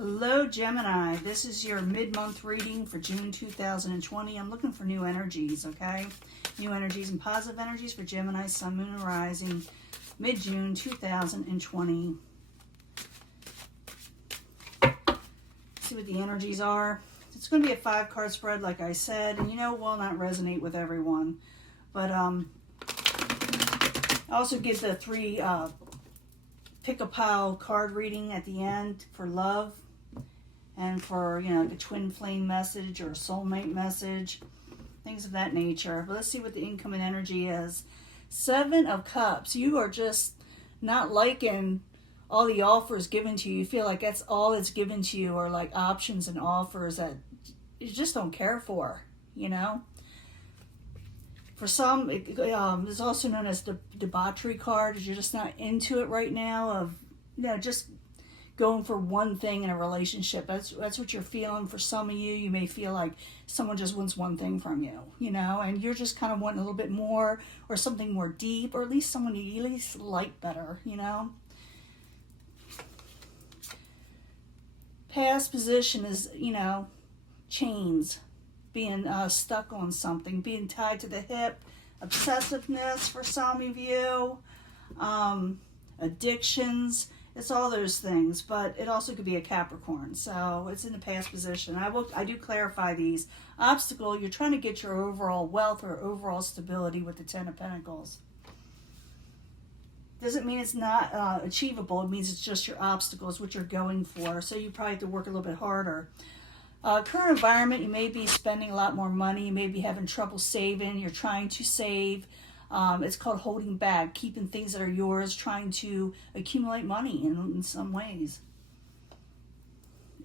Hello, Gemini. This is your mid-month reading for June 2020. I'm looking for new energies, okay? New energies and positive energies for Gemini, Sun, Moon, and Rising, mid-June 2020. See what the energies are. It's going to be a 5-card spread, like I said, and it will not resonate with everyone. But I also give the 3 pick-a-pile card reading at the end for love. And for, like a twin flame message or a soulmate message, things of that nature. But let's see what the incoming energy is. 7 of Cups. You are just not liking all the offers given to you. You feel like that's all that's given to you, or like options and offers that you just don't care for, For some, it's also known as the debauchery card. You're just not into it right now, of, just going for one thing in a relationship. That's what you're feeling. For some of you, you may feel like someone just wants one thing from you, and you're just kind of wanting a little bit more, or something more deep, or at least someone you at least like better, Past position is, chains, being stuck on something, being tied to the hip, obsessiveness for some of you, addictions. It's all those things, but it also could be a Capricorn, so it's in the past position. I do clarify these. Obstacle, you're trying to get your overall wealth or overall stability with the 10 of Pentacles. Doesn't mean it's not achievable. It means it's just your obstacles, what you're going for, so you probably have to work a little bit harder. Current environment, you may be spending a lot more money. You may be having trouble saving. You're trying to save. It's called holding back, keeping things that are yours, trying to accumulate money in some ways.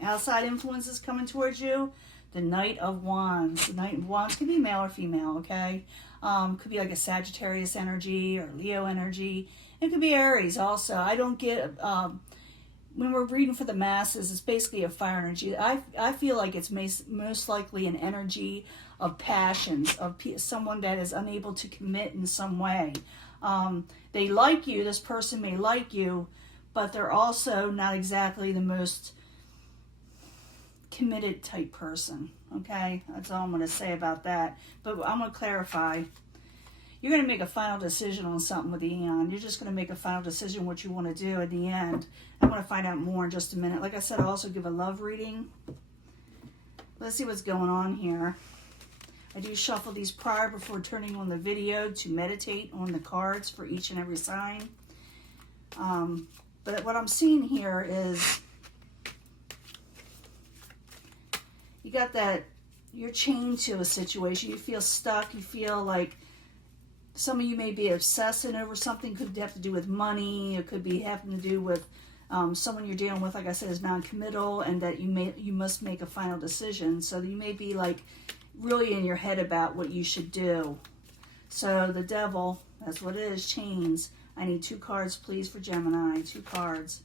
Outside influences coming towards you. The Knight of Wands. The Knight of Wands could be male or female, okay? Could be like a Sagittarius energy or Leo energy. It could be Aries also. I don't get... when we're reading for the masses, it's basically a fire energy. I feel like it's most likely an energy of passions, of someone that is unable to commit in some way. They like you, this person may like you, but they're also not exactly the most committed type person, okay? That's all I'm going to say about that. But I'm going to clarify. You're going to make a final decision on something with the Aeon. You're just going to make a final decision what you want to do at the end. I'm going to find out more in just a minute. Like I said, I also give a love reading. Let's see what's going on here. I do shuffle these prior before turning on the video to meditate on the cards for each and every sign. But what I'm seeing here is you got that you're chained to a situation. You feel stuck. You feel like some of you may be obsessing over something. Could have to do with money. It could be having to do with someone you're dealing with, like I said, is non-committal, and that you must make a final decision. So you may be like really in your head about what you should do. So the Devil, that's what it is, chains. I need 2 cards, please, for Gemini. 2 cards.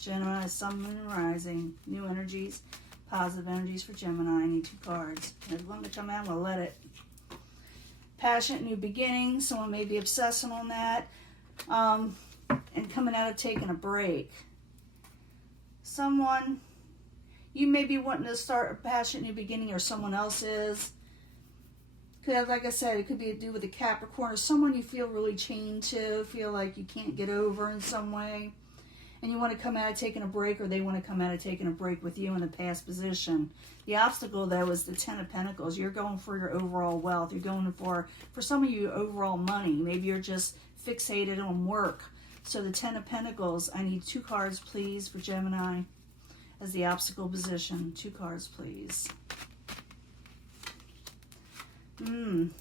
Gemini, Sun, Moon, and Rising. New energies, positive energies for Gemini. I need 2 cards. There's one to come out. We'll let it. Passionate new beginning. Someone may be obsessing on that. And coming out of taking a break. Someone, you may be wanting to start a passionate new beginning, or someone else is. Could have, like I said, it could be to do with a Capricorn, or someone you feel really chained to, feel like you can't get over in some way. And you want to come out of taking a break, or they want to come out of taking a break with you in the past position. The obstacle, though, is the 10 of Pentacles. You're going for your overall wealth. You're going for some of you, overall money. Maybe you're just fixated on work. So the 10 of Pentacles, I need 2 cards, please, for Gemini as the obstacle position. 2 cards, please.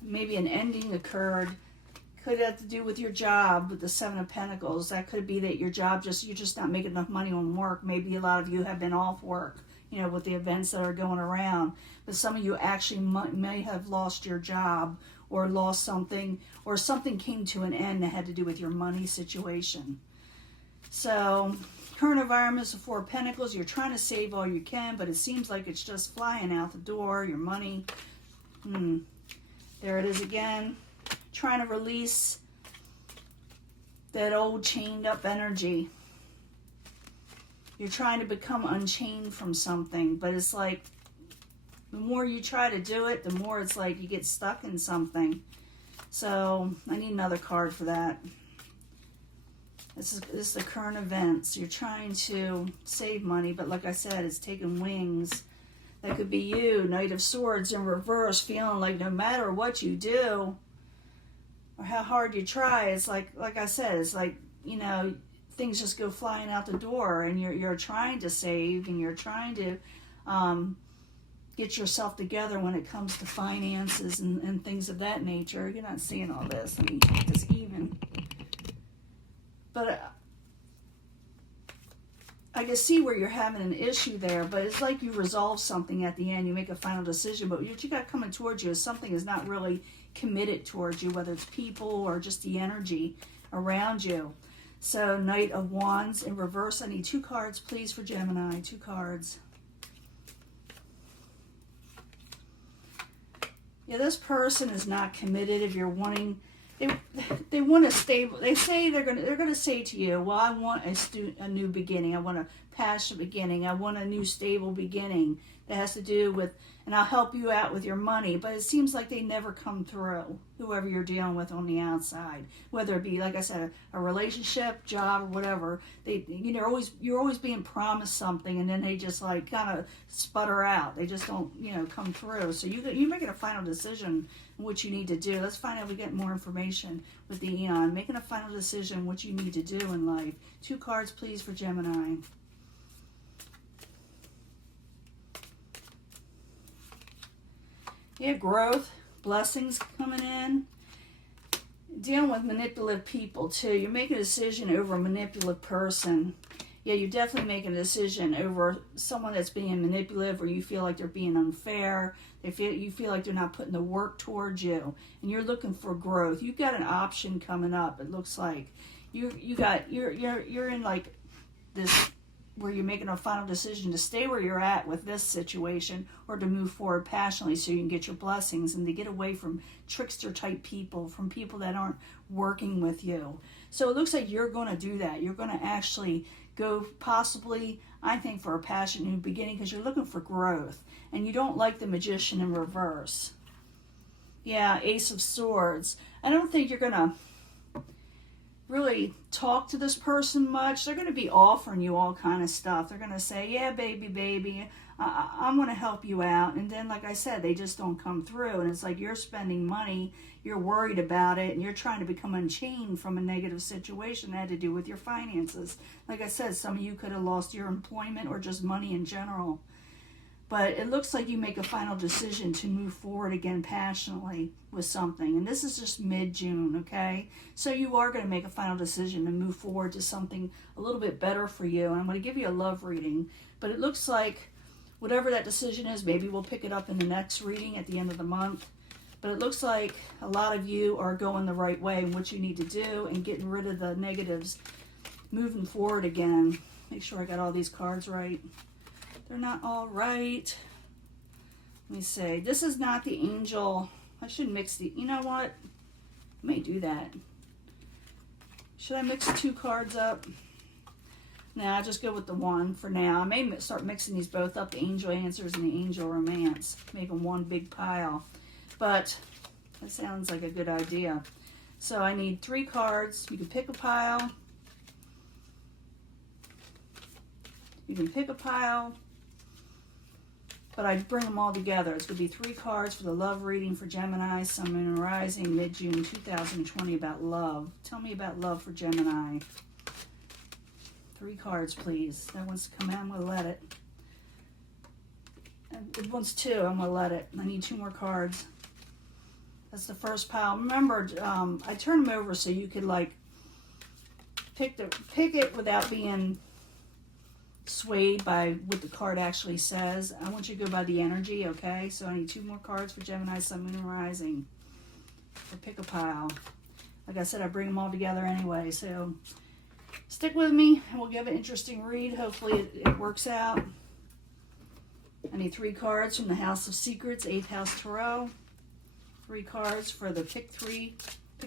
Maybe an ending occurred. Could have to do with your job with the 7 of Pentacles. That could be that your job you're just not making enough money on work. Maybe a lot of you have been off work, with the events that are going around. But some of you actually may have lost your job, or lost something, or something came to an end that had to do with your money situation. So current environment is the 4 of Pentacles. You're trying to save all you can, but it seems like it's just flying out the door, your money. There it is again. Trying to release that old chained up energy. You're trying to become unchained from something, but it's like the more you try to do it, the more it's like you get stuck in something. So I need another card for that. This is the current events. You're trying to save money, but like I said, it's taking wings. That could be you, Knight of Swords in reverse, feeling like no matter what you do or how hard you try, it's like I said, it's like, you know, things just go flying out the door, and you're trying to save, and you're trying to get yourself together when it comes to finances and things of that nature. You're not seeing all this. Let me get this even. But I can see where you're having an issue there, but it's like you resolve something at the end. You make a final decision, but what you got coming towards you is something is not really committed towards you, whether it's people or just the energy around you. So, Knight of Wands in reverse. I need 2 cards, please, for Gemini. 2 cards. Yeah, this person is not committed. If you're wanting, they want to stable. They say they're gonna say to you, "Well, I want a new beginning. I want a passionate beginning. I want a new stable beginning that has to do with, and I'll help you out with your money." But it seems like they never come through. Whoever you're dealing with on the outside, whether it be, like I said, a relationship, job, or whatever, you're always being promised something, and then they just like kind of sputter out. They just don't, come through. So you're making a final decision on what you need to do. Let's find out if we get more information with the Eon. Making a final decision what you need to do in life. 2 cards, please, for Gemini. Yeah, growth, blessings coming in. Dealing with manipulative people too. You're making a decision over a manipulative person. Yeah, you're definitely making a decision over someone that's being manipulative, or you feel like they're being unfair. You feel like they're not putting the work towards you, and you're looking for growth. You've got an option coming up. It looks like you're in like this, where you're making a final decision to stay where you're at with this situation, or to move forward passionately so you can get your blessings, and to get away from trickster type people, from people that aren't working with you. So it looks like you're going to do that. You're going to actually go possibly, I think, for a passionate new beginning, because you're looking for growth, and you don't like the Magician in reverse. Yeah, Ace of Swords. I don't think you're going to really talk to this person much. They're going to be offering you all kind of stuff. They're going to say, "Yeah, baby, I'm going to help you out." And then, like I said, they just don't come through. And it's like you're spending money, you're worried about it, and you're trying to become unchained from a negative situation that had to do with your finances. Like I said, some of you could have lost your employment or just money in general. But it looks like you make a final decision to move forward again passionately with something. And this is just mid-June, okay? So you are going to make a final decision to move forward to something a little bit better for you. And I'm going to give you a love reading. But it looks like whatever that decision is, maybe we'll pick it up in the next reading at the end of the month. But it looks like a lot of you are going the right way in what you need to do and getting rid of the negatives, moving forward again. Make sure I got all these cards right. They're not all right. Let me see. This is not the angel. I should mix the... You know what? I may do that. Should I mix 2 cards up? Nah, I'll just go with the one for now. I may start mixing these both up, the angel answers and the angel romance. Make them one big pile. But that sounds like a good idea. So I need 3 cards. You can pick a pile. You can pick a pile. But I bring them all together. It's going to be 3 cards for the love reading for Gemini, Sun, Moon, and Rising, mid-June 2020, about love. Tell me about love for Gemini. 3 cards, please. That wants to come out. I'm going to let it. And it wants 2. I'm going to let it. I need 2 more cards. That's the first pile. Remember, I turn them over so you could, like, pick it without being swayed by what the card actually says. I want you to go by the energy, okay? So I need 2 more cards for Gemini, Sun, Moon, and Rising. Or pick a pile. Like I said, I bring them all together anyway. So stick with me, and we'll give an interesting read. Hopefully it works out. I need 3 cards from the House of Secrets, 8th House Tarot. 3 cards for the pick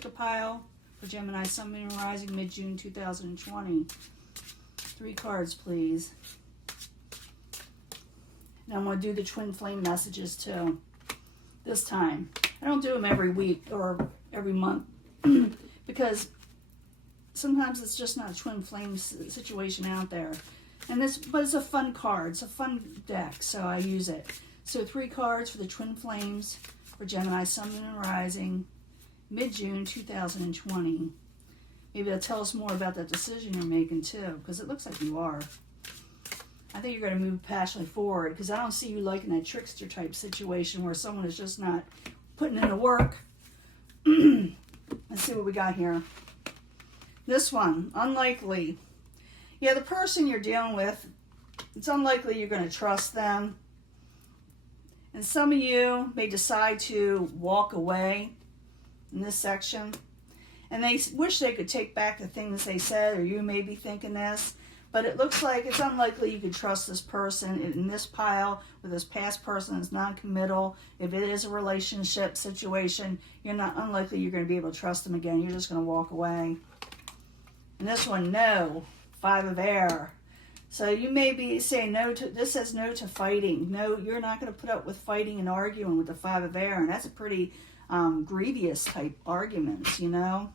a pile for Gemini, Sun, Moon, and Rising, mid-June 2020. 3 cards, please. And I'm going to do the twin flame messages too. This time. I don't do them every week or every month because sometimes it's just not a twin flame situation out there. And but it's a fun card. It's a fun deck, so I use it. So 3 cards for the twin flames for Gemini, Sun, Moon, and Rising, mid-June 2020. Maybe that'll tell us more about that decision you're making too, because it looks like you are. I think you're going to move passionately forward, because I don't see you liking that trickster type situation where someone is just not putting in the work. Let's see what we got here. This one, unlikely. Yeah, the person you're dealing with, it's unlikely you're going to trust them. And some of you may decide to walk away in this section. And they wish they could take back the things they said, or you may be thinking this. But it looks like it's unlikely you could trust this person in this pile with this past person that's non-committal. If it is a relationship situation, unlikely you're going to be able to trust them again. You're just going to walk away. And this one, no. 5 of air. So you may be saying no to, this says no to fighting. No, you're not going to put up with fighting and arguing with the 5 of air. And that's a pretty grievous type arguments, you know.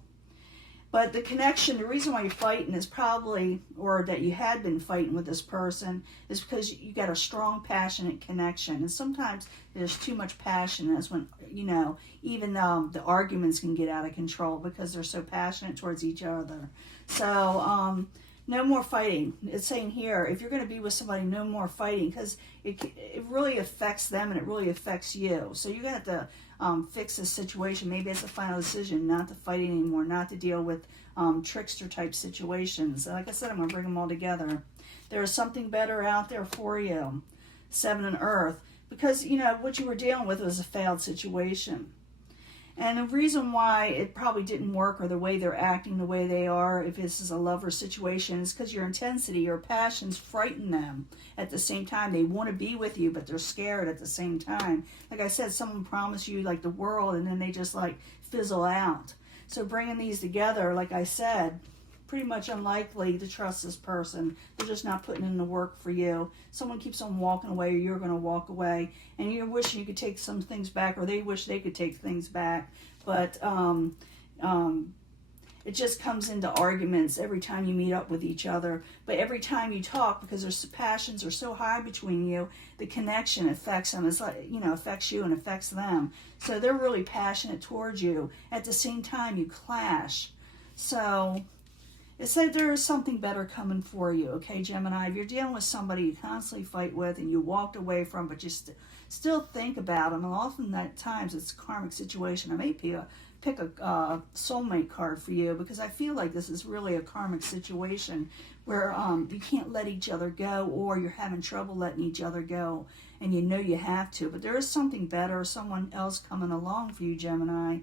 But the connection, the reason why you're fighting is probably, or that you had been fighting with this person, is because you got a strong, passionate connection. And sometimes there's too much passion. That's when, you know, even the arguments can get out of control because they're so passionate towards each other. So, no more fighting. It's saying here, if you're going to be with somebody, no more fighting, because it really affects them and it really affects you. So you're going to have to fix this situation. Maybe it's a final decision not to fight anymore, not to deal with trickster type situations. Like I said, I'm going to bring them all together. There is something better out there for you. 7 in Earth. Because, you know, what you were dealing with was a failed situation. And the reason why it probably didn't work, or the way they're acting the way they are, if this is a lover situation, is because your intensity, your passions frighten them. At the same time, they want to be with you, but they're scared at the same time. Like I said, someone promised you like the world, and then they just like fizzle out. So bringing these together, like I said, pretty much unlikely to trust this person. They're just not putting in the work for you. Someone keeps on walking away, or you're going to walk away, and you're wishing you could take some things back, or they wish they could take things back. But it just comes into arguments every time you meet up with each other. But every time you talk, because their passions are so high between you, the connection affects them. It's like, you know, affects you and affects them. So they're really passionate towards you. At the same time, you clash. So it's like there is something better coming for you, okay, Gemini? If you're dealing with somebody you constantly fight with and you walked away from, but you still think about them, and often at times it's a karmic situation. I may pick a soulmate card for you, because I feel like this is really a karmic situation where you can't let each other go, or you're having trouble letting each other go, and you know you have to. But there is something better, someone else coming along for you, Gemini.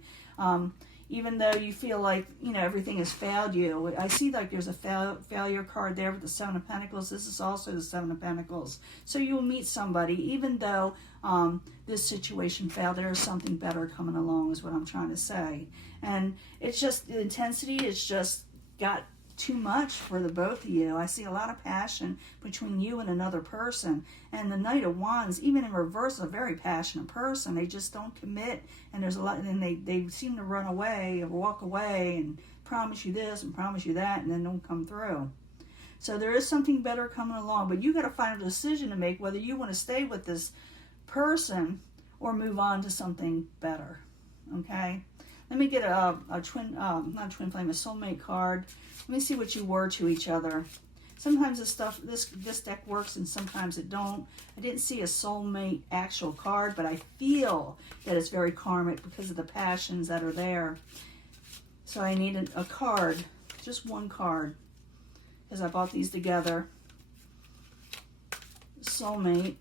Even though you feel like, you know, everything has failed you. I see like there's a failure card there with the 7 of Pentacles. This is also the 7 of Pentacles. So you will meet somebody, even though this situation failed, there is something better coming along, is what I'm trying to say. And it's just, the intensity is just got too much for the both of you. I see a lot of passion between you and another person. And the Knight of Wands, even in reverse, is a very passionate person. They just don't commit, and there's a lot, and they seem to run away or walk away and promise you this and promise you that, and then don't come through. So there is something better coming along, but you got to find a decision to make whether you want to stay with this person or move on to something better. Okay? Let me get a twin, not a twin flame, a soulmate card. Let me see what you were to each other. Sometimes this deck works and sometimes it don't. I didn't see a soulmate actual card, but I feel that it's very karmic because of the passions that are there. So I need a card, just one card, because I bought these together. Soulmate.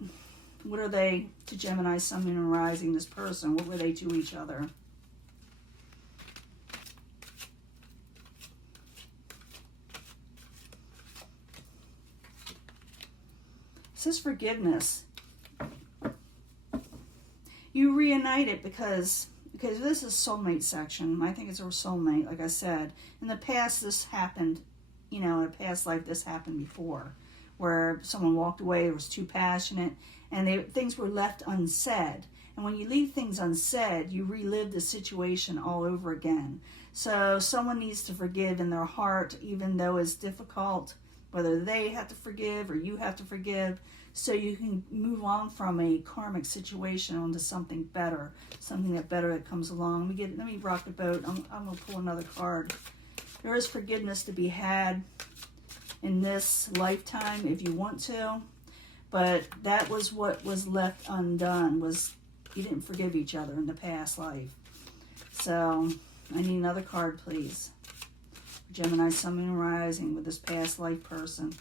What are they to Gemini, Sun, Moon, and Rising, this person? What were they to each other? It says forgiveness. You reunited because this is soulmate section. I think it's a soulmate, like I said. In the past, this happened in a past life this happened before, where someone walked away, it was too passionate, and things were left unsaid. And when you leave things unsaid, you relive the situation all over again. So someone needs to forgive in their heart, even though it's difficult, whether they have to forgive or you have to forgive, so you can move on from a karmic situation onto something better, something that comes along. Let me rock the boat. I'm going to pull another card. There is forgiveness to be had in this lifetime if you want to, but that was what was left undone, was you didn't forgive each other in the past life. So I need another card, please. Gemini, Sun, Moon, Rising with this past life person.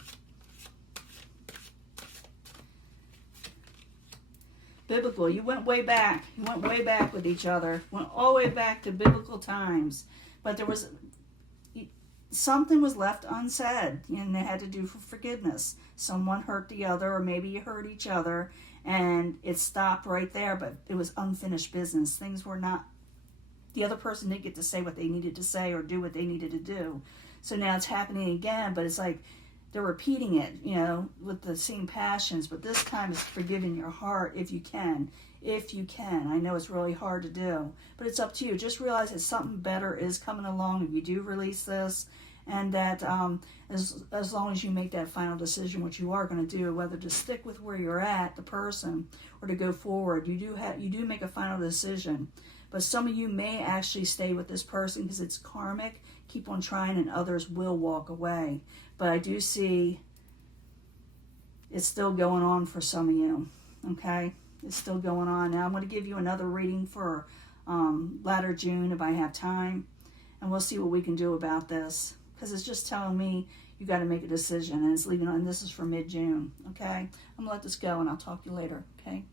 Biblical. You went way back. You went way back with each other. Went all the way back to biblical times. But there was something was left unsaid, and they had to do for forgiveness. Someone hurt the other, or maybe you hurt each other, and it stopped right there, but it was unfinished business. Things were not, the other person didn't get to say what they needed to say or do what they needed to do. So now it's happening again, but it's like they're repeating it, with the same passions, but this time it's forgiving your heart if you can. If you can. I know it's really hard to do, but it's up to you. Just realize that something better is coming along if you do release this, and that as long as you make that final decision, what you are going to do, whether to stick with where you're at, the person, or to go forward, you do make a final decision. But some of you may actually stay with this person because it's karmic. Keep on trying, and others will walk away. But I do see it's still going on for some of you, okay? It's still going on. Now I'm going to give you another reading for latter June if I have time, and we'll see what we can do about this, because it's just telling me you got to make a decision, and it's leaving on. This is for mid-June, okay? I'm going to let this go, and I'll talk to you later, okay?